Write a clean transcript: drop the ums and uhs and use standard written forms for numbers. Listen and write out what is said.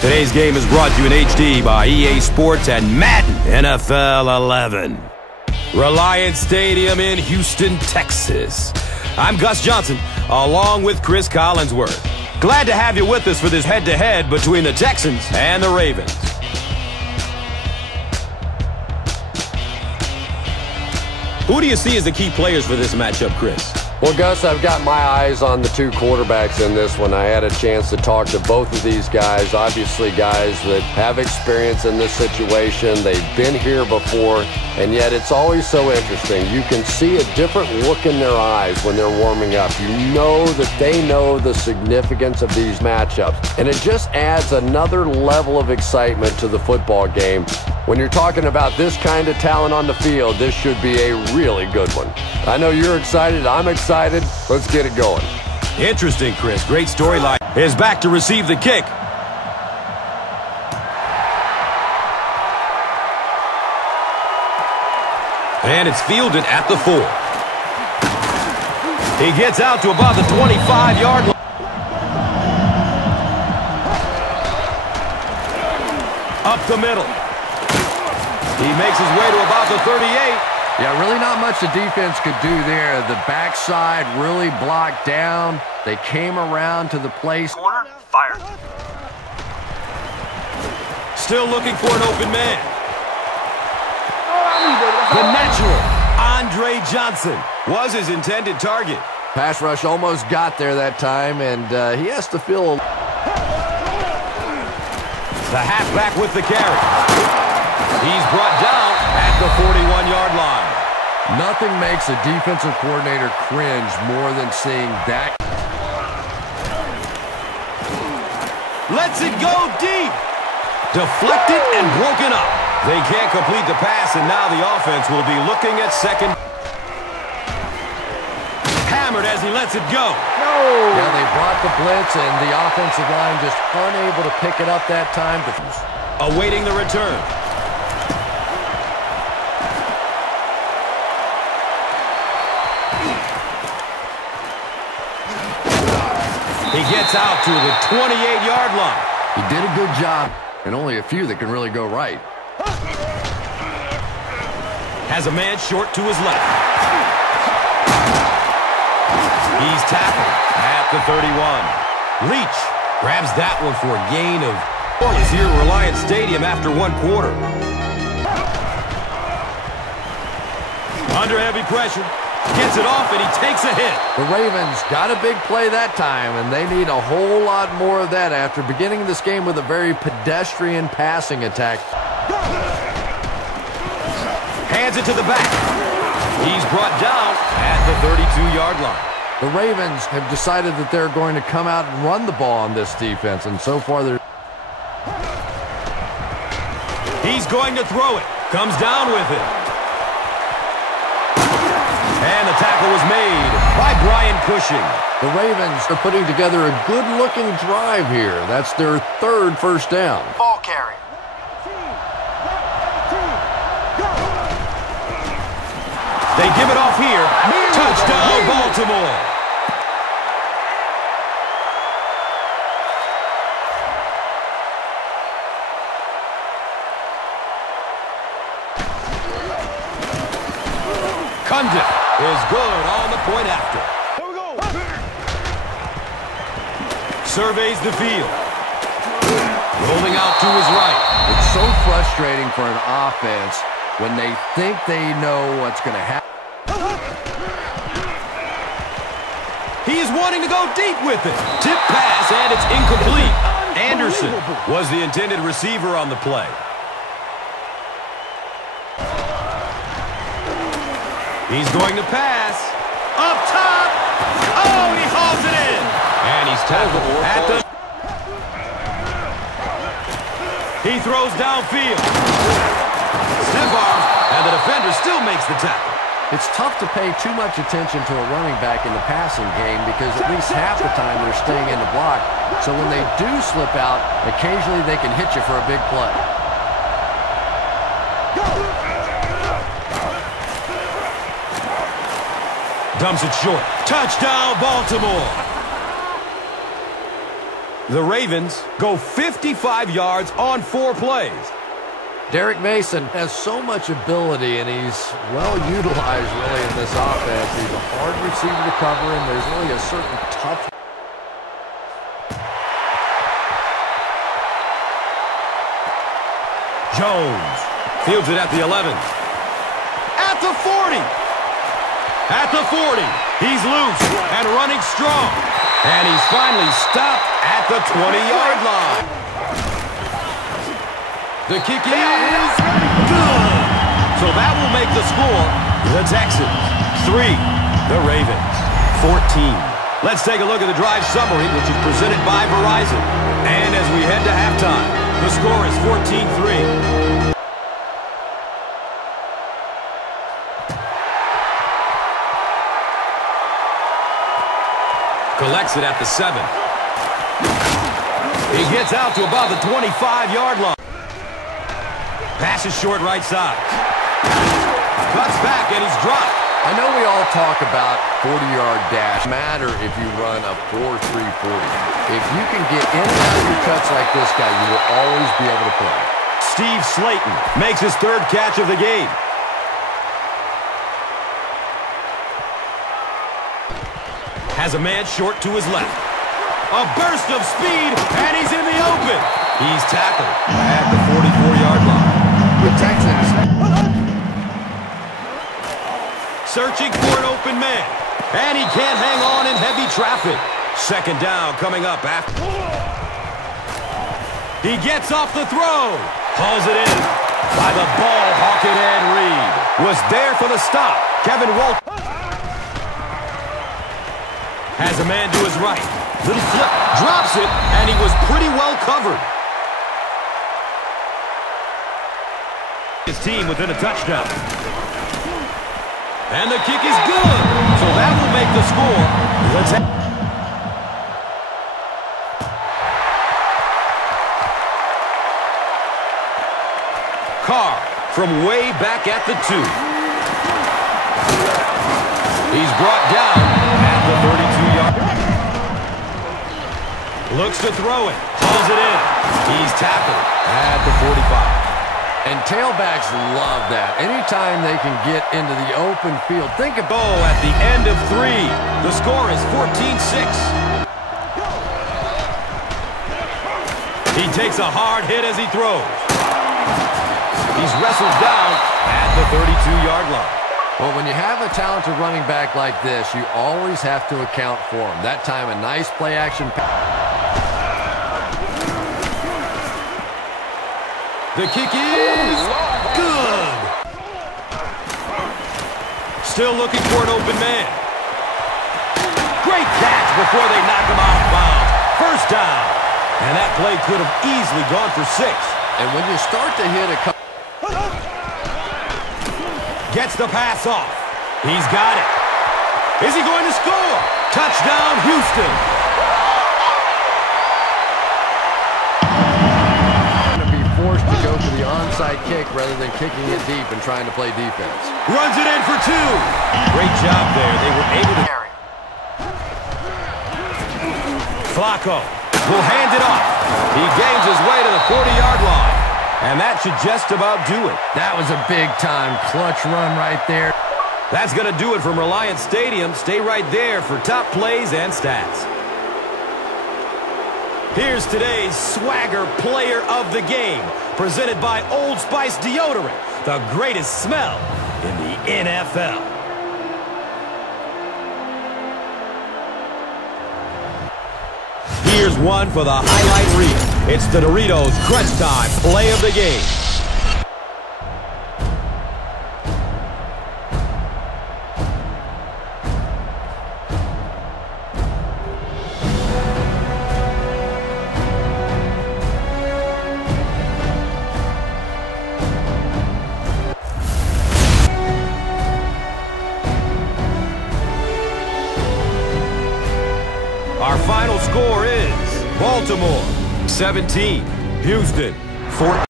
Today's game is brought to you in HD by EA Sports and Madden NFL 11. Reliance Stadium in Houston, Texas. I'm Gus Johnson, along with Chris Collinsworth. Glad to have you with us for this head-to-head between the Texans and the Ravens. Who do you see as the key players for this matchup, Chris? Well, Gus, I've got my eyes on the two quarterbacks in this one. I had a chance to talk to both of these guys, obviously guys that have experience in this situation. They've been here before, and yet it's always so interesting. You can see a different look in their eyes when they're warming up. You know that they know the significance of these matchups, and it just adds another level of excitement to the football game. When you're talking about this kind of talent on the field, this should be a really good one. I know you're excited. I'm excited. Let's get it going. Interesting, Chris. Great storyline. Is back to receive the kick. And it's fielded at the 4. He gets out to about the 25-yard line. Up the middle. He makes his way to about the 38. Yeah, really not much the defense could do there. The backside really blocked down. They came around to the place. Corner, fired. Still looking for an open man. The natural, Andre Johnson, was his intended target. Pass rush almost got there that time, and he has to feel... The halfback with the carry. He's brought down at the 41-yard line. Nothing makes a defensive coordinator cringe more than seeing that. Lets it go deep. Deflected and broken up. They can't complete the pass, and now the offense will be looking at second. Hammered as he lets it go. No! Yeah, they brought the blitz, and the offensive line just unable to pick it up that time. Awaiting the return. He gets out to the 28-yard line. He did a good job, and only a few that can really go right. Has a man short to his left. He's tackled at the 31. Leach grabs that one for a gain of... Ball is here at Reliance Stadium after one quarter. Under heavy pressure. Gets it off, and he takes a hit. The Ravens got a big play that time, and they need a whole lot more of that after beginning this game with a very pedestrian passing attack. Hands it to the back. He's brought down at the 32-yard line. The Ravens have decided that they're going to come out and run the ball on this defense, and so far they're... He's going to throw it. Comes down with it. And the tackle was made by Brian Cushing. The Ravens are putting together a good-looking drive here. That's their third first down. Ball carry. They give it off here. Touchdown, Baltimore. Condit is good on the point after. Here we go. Surveys the field. Rolling out to his right. It's so frustrating for an offense when they think they know what's going to happen. He is wanting to go deep with it. Tip pass, and it's incomplete. Anderson was the intended receiver on the play. He's going to pass. Up top. Oh, and he hauls it in. And he's tackled at the... He throws downfield. Stiff arms, and the defender still makes the tackle. It's tough to pay too much attention to a running back in the passing game because at least half the time they're staying in the block. So when they do slip out, occasionally they can hit you for a big play. Dumps it short. Touchdown, Baltimore. The Ravens go 55 yards on 4 plays. Derek Mason has so much ability, and he's well utilized really in this offense. He's a hard receiver to cover, and there's really a certain tough. Jones fields it at the 11. At the 40. At the 40. He's loose and running strong. And he's finally stopped at the 20-yard line. The kick is good. So that will make the score the Texans 3, the Ravens 14. Let's take a look at the drive summary, which is presented by Verizon. And as we head to halftime, the score is 14-3. Collects it at the 7. He gets out to about the 25-yard line. Passes short right side. Cuts back and he's dropped. I know we all talk about 40-yard dash. Matter if you run a 4.3 40. If you can get in and out of your cuts like this guy, you will always be able to play. Steve Slayton makes his 3rd catch of the game. Has a man short to his left. A burst of speed, and he's in the open. He's tackled at the 44-yard line. The Texans searching for an open man, and he can't hang on in heavy traffic. 2nd down coming up after. He gets off the throw. Hauls it in by the ball-hawking Ed Reed. Was there for the stop. Kevin Walton has a man to his right. Little flip, drops it, and he was pretty well covered. His team within a touchdown. And the kick is good. So that will make the score. Carr from way back at the 2. He's brought down at the 32-yard. Looks to throw it. Hauls it in. He's tackled at the 45. and tailbacks love that. Anytime they can get into the open field. Think of at the end of 3. The score is 14-6. He takes a hard hit as he throws. He's wrestled down at the 32-yard line. Well, when you have a talented running back like this, you always have to account for him. That time, a nice play-action pass. The kick is good. Still looking for an open man. Great catch before they knock him out of bounds. First down. And that play could have easily gone for 6. And when you start to hit a couple... Gets the pass off. He's got it. Is he going to score? Touchdown, Houston. Going to be forced to go for the onside kick rather than kicking it deep and trying to play defense. Runs it in for 2. Great job there. They were able to carry. Flacco will hand it off. He gains his way to the 40-yard line. And that should just about do it. That was a big-time clutch run right there. That's going to do it from Reliance Stadium. Stay right there for top plays and stats. Here's today's Swagger Player of the Game, presented by Old Spice Deodorant, the greatest smell in the NFL. Here's one for the highlight reel. It's the Doritos Crunch Time Play of the Game. Our final score is Baltimore 17, Houston 14.